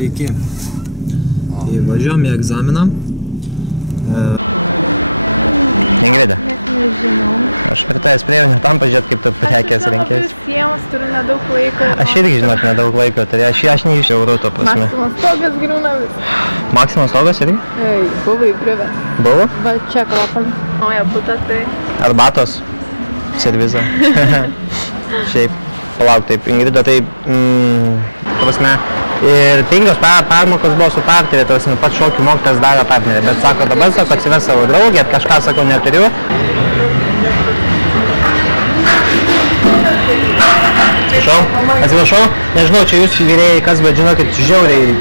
Sveiki. Tai važiuom į egzaminą. Ingrida. Nežinau. Aš prie tavęs priėjau ne tam pažiūrėt, kaip tu prekės renkės. Aš visiems turiu nedaug laiko. Aš irgi, žinok, nedaug laiko turiu. Aš neišėjau to prasme. Maksimas stogas griūna vis. Maksimas stogas irgi? Buvai griuvęs. Buvo? Va čia Akropolį. Nauja butą tai. Arbatos servizą. Šiaip, palauk, taip, Ingrida, tai, prasme, ir 5 permokos buvo su partnerė, tai pats šokių mokytas davė partnerė, bet sako, dabar sako, atsives savo draugę, kažką, sako, neturiu. Atsiprašau, nežinau, čia jūs vyrėjai kas, bet žinokit, žiauriai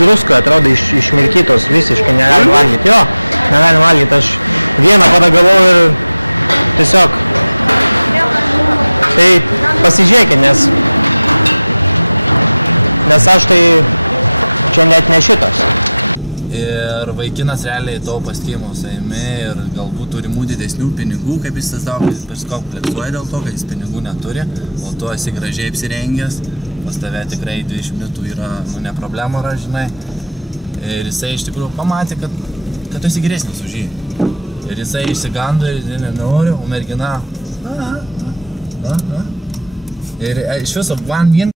druska atrodo išmirkytos visiškai, negalim valgyti. Jo, negalim valgyti, aš vieną paragavau ir tiesiog, tai pasižiūrėkit, nes aš tai čia net ne šitas. Ir vaikinas realiai to pasitikėjimo savimi ir galbūt turimų didesnių pinigų, kaip jis tas daug kompleksuoja dėl to, kad jis pinigų neturi, o tu esi gražiai apsirengęs, pas tave tikrai 20 minutų yra, ne problema, žinai. Ir jisai iš tikrųjų pamatė, kad tu esi geresnis už jį. Ir jisai išsigando ir nenori, o mergina... Ir iš viso, vien